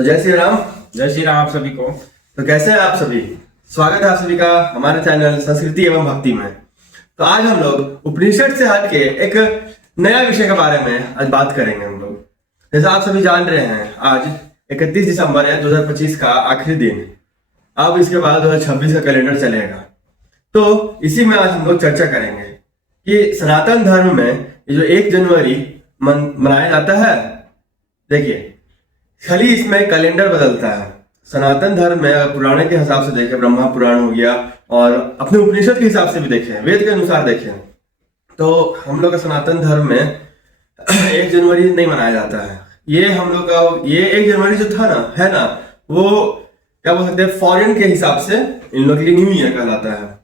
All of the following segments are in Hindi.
तो जय श्री राम। जय श्री राम आप सभी को। तो कैसे हैं आप सभी? स्वागत है आप सभी का हमारे चैनल संस्कृति एवं भक्ति में। तो आज हम लोग उपनिषद से हट के एक नया विषय के बारे में आज बात करेंगे। हम लोग जैसा आप सभी जान रहे हैं, आज 31 दिसंबर है 2025 का आखिरी दिन। अब इसके बाद 2026 का कैलेंडर चलेगा। तो इसी में आज हम लोग चर्चा करेंगे कि सनातन धर्म में ये जो 1 जनवरी मनाया जाता है, देखिए खाली इसमें कैलेंडर बदलता है। सनातन धर्म में अगर पुराने के हिसाब से देखें, ब्रह्मा पुराण हो गया, और अपने उपनिषद के हिसाब से भी देखें, वेद के अनुसार देखें, तो हम लोग का सनातन धर्म में 1 जनवरी नहीं मनाया जाता है। ये हम लोग का ये 1 जनवरी जो था ना, है ना, वो क्या बोल सकते हैं, फॉरेन के हिसाब से इन लोग के लिए न्यू ईयर कहलाता है।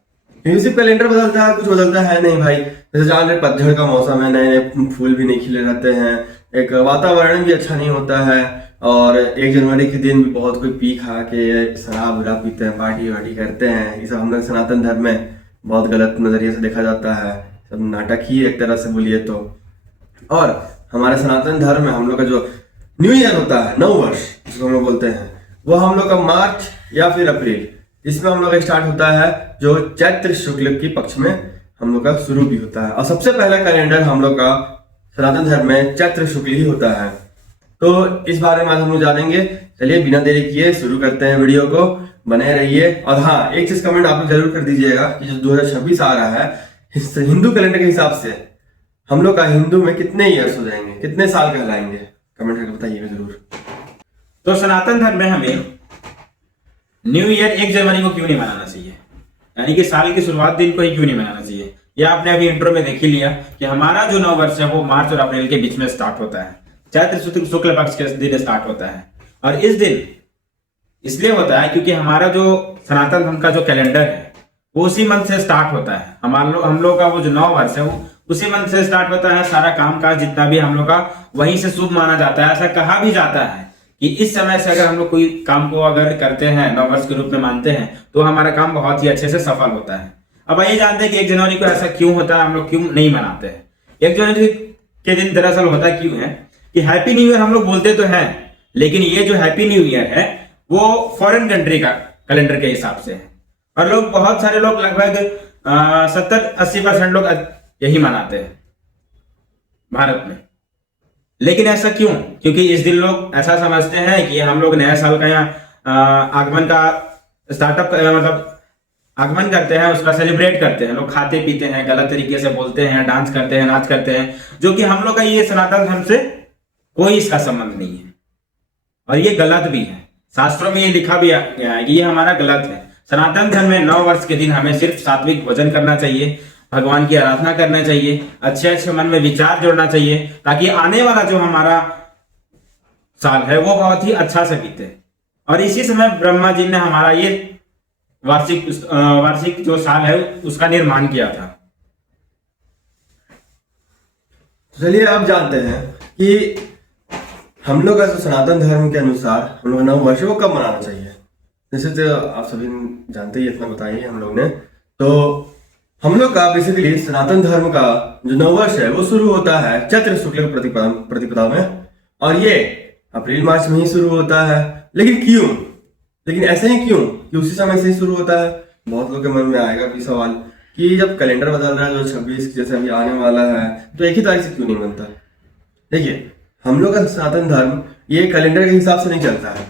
क्योंकि सिर्फ कैलेंडर बदलता है, कुछ बदलता है नहीं भाई। जैसे जान रहे पतझड़ का मौसम है, नए नए फूल भी नहीं खिले रहते हैं, एक वातावरण भी अच्छा नहीं होता है, और 1 जनवरी के दिन भी बहुत कोई पी खा के शराब वराब पीते हैं, पार्टी वार्टी करते हैं। ये सब हम लोग सनातन धर्म में बहुत गलत नजरिए से देखा जाता है, सब नाटक ही एक तरह से बोलिए तो। और हमारे सनातन धर्म में हम लोग का जो न्यू ईयर होता है, नव वर्ष जिसको हम लोग बोलते हैं, वो हम लोग का मार्च या फिर अप्रैल, इसमें हम लोग का स्टार्ट होता है, जो चैत्र शुक्ल की पक्ष में हम लोग का शुरू भी होता है। और सबसे पहला कैलेंडर हम लोग का सनातन धर्म में चैत्र शुक्ल ही होता है। तो इस बारे में आज हम लोग जानेंगे। चलिए बिना देरी किए शुरू करते हैं वीडियो को, बने रहिए। और हाँ, एक चीज कमेंट आप लोग जरूर कर दीजिएगा कि जो 2026 आ रहा है हिंदू कैलेंडर के हिसाब से हम लोग का हिंदू में कितने ईयर्स हो जाएंगे, कितने साल कहलाएंगे, कमेंट करके बताइएगा जरूर। तो सनातन धर्म में हमें न्यू ईयर 1 जनवरी को क्यों नहीं मनाना चाहिए, यानी कि साल की शुरुआत दिन को ही क्यों नहीं मनाना चाहिए? ये आपने अभी इंट्रो में देख ही लिया कि हमारा जो नव वर्ष है वो मार्च और अप्रैल के बीच में स्टार्ट होता है, चैत्र शुक्ल पक्ष के दिन स्टार्ट होता है। और इस दिन इसलिए होता है क्योंकि हमारा जो सनातन धर्म का जो कैलेंडर है वो उसी मंथ से स्टार्ट होता है। हम लोग का वो जो नव वर्ष है वो उसी मंथ से स्टार्ट होता है। सारा काम काज जितना भी हम लोग का वहीं से शुभ माना जाता है। ऐसा कहा भी जाता है कि इस समय से अगर हम लोग कोई काम को अगर करते हैं, नव वर्ष के रूप में मानते हैं, तो हमारा काम बहुत ही अच्छे से सफल होता है। अब आइए जानते हैं कि 1 जनवरी को ऐसा क्यों होता है, हम लोग क्यों नहीं मनाते हैं। 1 जनवरी के दिन दरअसल होता क्यों है कि हैप्पी न्यू ईयर हम लोग बोलते तो हैं, लेकिन ये जो हैप्पी न्यू ईयर है वो फॉरेन कंट्री का कैलेंडर के हिसाब से है। और लोग, बहुत सारे लोग, लगभग 70-80% लोग यही मनाते हैं भारत में। लेकिन ऐसा क्यों? क्योंकि इस दिन लोग ऐसा समझते हैं कि हम लोग नया साल का यहाँ आगमन का स्टार्टअप मतलब आगमन करते हैं, उसका सेलिब्रेट करते हैं। लोग खाते पीते हैं, गलत तरीके से बोलते हैं, डांस करते हैं, नाच करते हैं, जो कि हम लोग का ये सनातन धर्म से कोई इसका संबंध नहीं है और ये गलत भी है। शास्त्रों में ये लिखा भी गया है कि ये हमारा गलत है। सनातन धर्म में नव वर्ष के दिन हमें सिर्फ सात्विक भोजन करना चाहिए, भगवान की आराधना करना चाहिए, अच्छे अच्छे मन में विचार जोड़ना चाहिए, ताकि आने वाला जो हमारा साल है वो बहुत ही अच्छा से बीते। और इसी समय ब्रह्मा जी ने हमारा ये वार्षिक जो साल है उसका निर्माण किया था। चलिए अब जानते हैं कि हम लोग का सनातन धर्म के अनुसार हम लोग नव वर्ष को कब मनाना चाहिए। जैसे तो आप सभी जानते ही, इतना बताइए हम लोग ने। तो हम लोग का बेसिकली सनातन धर्म का जो नव वर्ष है वो शुरू होता है चैत्र शुक्ल प्रतिपदा में, और ये अप्रैल मार्च में ही शुरू होता है। लेकिन क्यों? लेकिन ऐसे ही क्यों कि उसी समय से ही शुरू होता है? बहुत लोगों के मन में आएगा भी सवाल कि जब कैलेंडर बदल रहा है, जो 26 जैसे अभी आने वाला है, तो एक ही तारीख से क्यों नहीं बनता? देखिए, हम लोग का सनातन धर्म ये कैलेंडर के हिसाब से नहीं चलता है।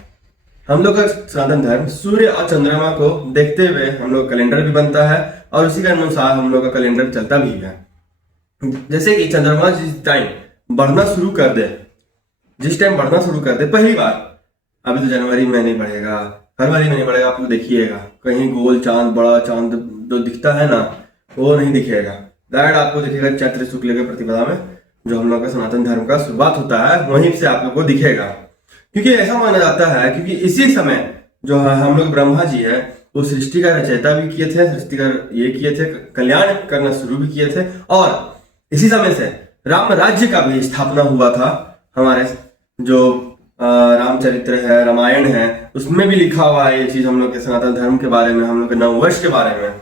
हम लोग का सनातन धर्म सूर्य और चंद्रमा को देखते हुए हम लोग कैलेंडर भी बनता है, और उसी के अनुसार हम लोग का कैलेंडर चलता भी है। जैसे कि चंद्रमा जिस टाइम बढ़ना शुरू कर दे, पहली बार, अभी तो जनवरी में नहीं बढ़ेगा, फरवरी में नहीं बढ़ेगा, आप लोग देखिएगा कहीं गोल चांद, बड़ा चांद जो दिखता है ना, वो नहीं दिखेगा। डायरेक्ट आपको दिखेगा चैत्र शुक्ल के प्रतिपदा में, जो हम लोग का सनातन धर्म का शुरुआत होता है, वहीं से आप लोग को दिखेगा। क्योंकि ऐसा माना जाता है क्योंकि इसी समय जो है हम लोग ब्रह्मा जी है वो सृष्टि का रचयिता भी किए थे, सृष्टि का ये किए थे, कल्याण करना शुरू भी किए थे, और इसी समय से राम राज्य का भी स्थापना हुआ था। हमारे जो रामचरित्र है, रामायण है, उसमें भी लिखा हुआ है ये चीज हम लोग के सनातन धर्म के बारे में, हम लोग के नववर्ष के बारे में।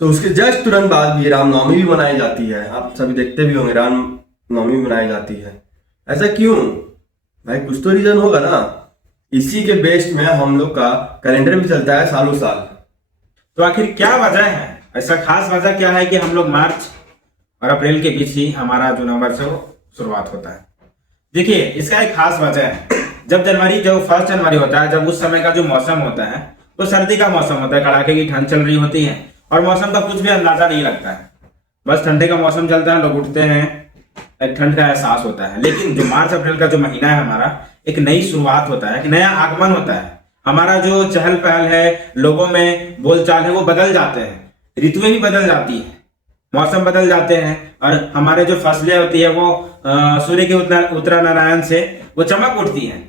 तो उसके जस्ट तुरंत बाद भी रामनवमी भी मनाई जाती है। आप सभी देखते भी होंगे रामनवमी मनाई जाती है। ऐसा क्यों भाई? कुछ तो रीजन होगा ना। इसी के बेस में हम लोग का कैलेंडर भी चलता है सालों साल। तो आखिर क्या वजह है, ऐसा खास वजह क्या है कि हम लोग मार्च और अप्रैल के बीच ही हमारा जो नववर्ष है वो शुरुआत होता है? देखिए, इसका एक खास वजह है। जब 1 जनवरी होता है, जब उस समय का जो मौसम होता है वो सर्दी का मौसम होता है, कड़ाके की ठंड चल रही होती है और मौसम का कुछ भी अंदाजा नहीं लगता है। बस ठंडे का मौसम चलता है, लोग उठते हैं, एक ठंड का एहसास होता है। लेकिन जो मार्च अप्रैल का जो महीना है हमारा, एक नई शुरुआत होता है, एक नया आगमन होता है। हमारा जो चहल पहल है, लोगों में बोलचाल है, वो बदल जाते हैं, ऋतुएं भी बदल जाती है, मौसम बदल जाते हैं और हमारे जो फसलें होती है वो सूर्य के उत्तरायण से वो चमक उठती हैं।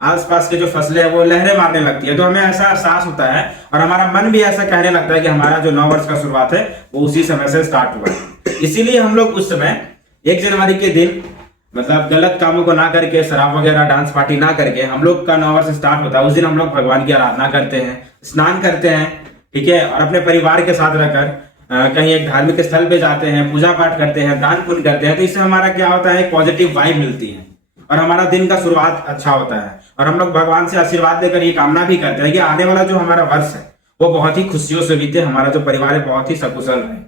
आसपास के जो फसलें हैं वो लहरें मारने लगती है। तो हमें ऐसा एहसास होता है और हमारा मन भी ऐसा कहने लगता है कि हमारा जो नववर्ष का शुरुआत है वो उसी समय से स्टार्ट हुआ है। इसीलिए हम लोग उस समय 1 जनवरी के दिन मतलब गलत कामों को ना करके, शराब वगैरह डांस पार्टी ना करके हम लोग का नववर्ष स्टार्ट होता है। उस दिन हम लोग भगवान की आराधना करते हैं, स्नान करते हैं, ठीक है, और अपने परिवार के साथ रहकर कहीं एक धार्मिक स्थल पे जाते हैं, पूजा पाठ करते हैं, दान पुण्य करते हैं। तो इससे हमारा क्या होता है, एक पॉजिटिव वाइब मिलती है और हमारा दिन का शुरुआत अच्छा होता है। और हम लोग भगवान से आशीर्वाद लेकर ये कामना भी करते हैं कि आने वाला जो हमारा वर्ष है वो बहुत ही खुशियों से बीते, हमारा जो परिवार है बहुत ही सकुशल रहे।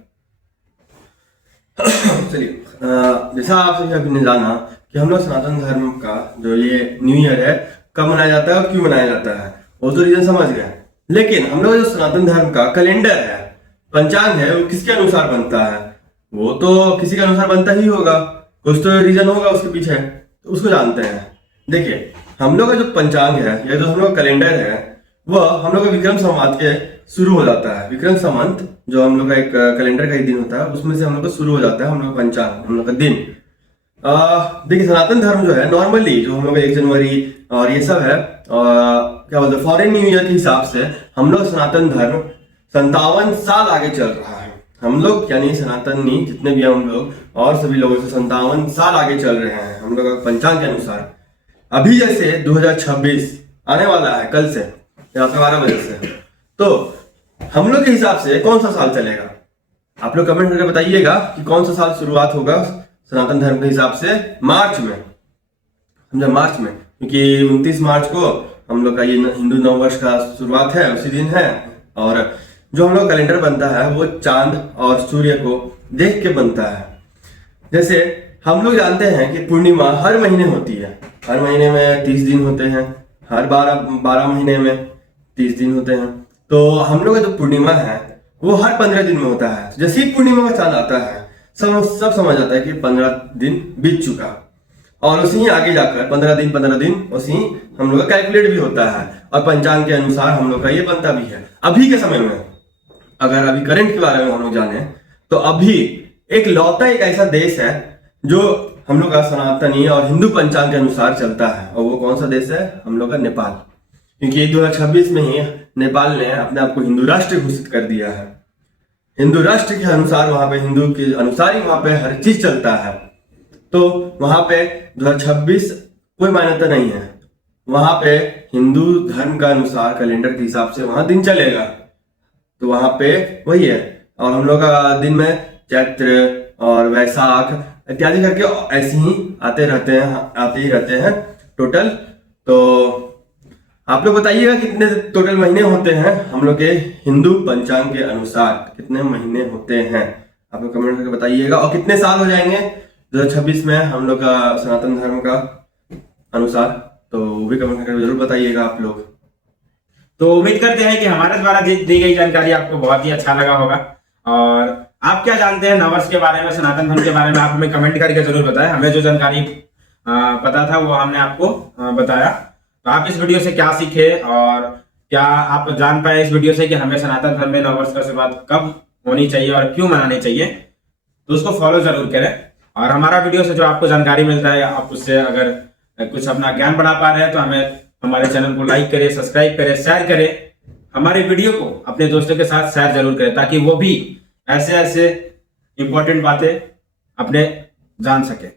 चलिए, जैसा आपसे अभी ने जाना कि हम लोग सनातन धर्म का जो ये न्यू ईयर है कब मनाया जाता है और क्यों मनाया जाता है वो तो रीजन समझ गए। लेकिन हम लोग जो सनातन धर्म का कैलेंडर है, पंचांग है, वो किसके अनुसार बनता है? वो तो किसी के अनुसार बनता ही होगा, कुछ तो रीजन होगा उसके पीछे, तो उसको जानते हैं। देखिए, हम लोग का जो पंचांग है या जो हम लोग का कैलेंडर है वह हम लोग का विक्रम संवत के शुरू हो जाता है। विक्रम संवत जो हम लोग का एक कैलेंडर का एक दिन होता है उसमें से हम लोग का शुरू हो जाता है हम लोग का पंचांग, हम लोग का दिन। देखिए, सनातन धर्म जो है नॉर्मली जो हम लोग 1 जनवरी और ये सब है क्या बोलते हैं फॉरेन न्यू ईयर के हिसाब से हम लोग सनातन धर्म 57 साल आगे चल रहा है। हम लोग यानी सनातनी जितने भी हैं हम लोग और सभी लोगों से 57 साल आगे चल रहे हैं हम लोग पंचांग के अनुसार। अभी जैसे 2026 आने वाला है कल से रात 12 बजे से, तो हम लोग के हिसाब से कौन सा साल चलेगा? आप लोग कमेंट करके बताइएगा कि कौन सा साल शुरुआत होगा सनातन धर्म के हिसाब से। मार्च में, समझा, मार्च में, क्योंकि 29 मार्च को हम लोग का ये हिंदू नववर्ष का शुरुआत है, उसी दिन है। और जो हम लोग कैलेंडर बनता है वो चांद और सूर्य को देख के बनता है। जैसे हम लोग जानते हैं कि पूर्णिमा हर महीने होती है, हर महीने में 30 दिन होते हैं, हर 12 महीने में 30 दिन होते हैं। तो हम लोग का जो पूर्णिमा है वो हर 15 दिन में होता है। जैसे ही पूर्णिमा का चांद आता है सब समझ आता है कि 15 दिन बीत चुका, और उसी ही आगे जाकर 15 दिन उसी हम लोग का कैलकुलेट भी होता है और पंचांग के अनुसार हम लोग का ये बनता भी है। अभी के समय में अगर अभी करंट के बारे में हम लोग जाने तो अभी एक लौता एक ऐसा देश है जो हम लोग का सनातनी और हिंदू पंचांग के अनुसार चलता है, और वो कौन सा देश है? हम लोग का नेपाल। क्योंकि 2026 में ही नेपाल ने अपने आप को हिंदू राष्ट्र घोषित कर दिया है। हिंदू राष्ट्र के अनुसार वहां पे हिंदू के अनुसार ही वहां पे हर चीज चलता है। तो वहां पे 2026 कोई मान्यता नहीं है, वहां पे हिंदू धर्म का अनुसार कैलेंडर के हिसाब से वहां दिन चलेगा। तो वहां पे वही है। और हम लोग का दिन में चैत्र और वैशाख इत्यादि करके ऐसे ही आते ही रहते हैं टोटल। तो आप लोग बताइएगा कितने टोटल महीने होते हैं हम लोग के हिंदू पंचांग के अनुसार, कितने महीने होते हैं आप लोग कमेंट करके बताइएगा। और कितने साल हो जाएंगे 2026 में हम लोग का सनातन धर्म का अनुसार, तो वो भी कमेंट करके जरूर बताइएगा आप लोग। तो उम्मीद करते हैं कि हमारे द्वारा दी गई जानकारी आपको बहुत ही अच्छा लगा होगा। और आप क्या जानते हैं नववर्ष के बारे में, सनातन धर्म के बारे में, आप हमें कमेंट करके जरूर बताएं। हमें जो जानकारी पता था वो हमने आपको बताया। तो आप इस वीडियो से क्या सीखे और क्या आप जान पाए इस वीडियो से कि हमें सनातन धर्म में नववर्ष का शुरुआत कब होनी चाहिए और क्यों मनानी चाहिए, तो उसको फॉलो जरूर करें। और हमारा वीडियो से जो आपको जानकारी मिलता है, आप उससे अगर कुछ अपना ज्ञान बढ़ा पा रहे हैं तो हमें हमारे चैनल को लाइक करें, सब्सक्राइब करें, शेयर करें। हमारे वीडियो को अपने दोस्तों के साथ शेयर जरूर करें ताकि वो भी ऐसे इंपॉर्टेंट बातें अपने जान सके।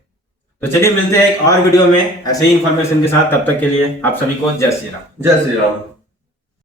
तो चलिए मिलते हैं एक और वीडियो में ऐसे ही इंफॉर्मेशन के साथ। तब तक के लिए आप सभी को जय श्री राम। जय श्री राम।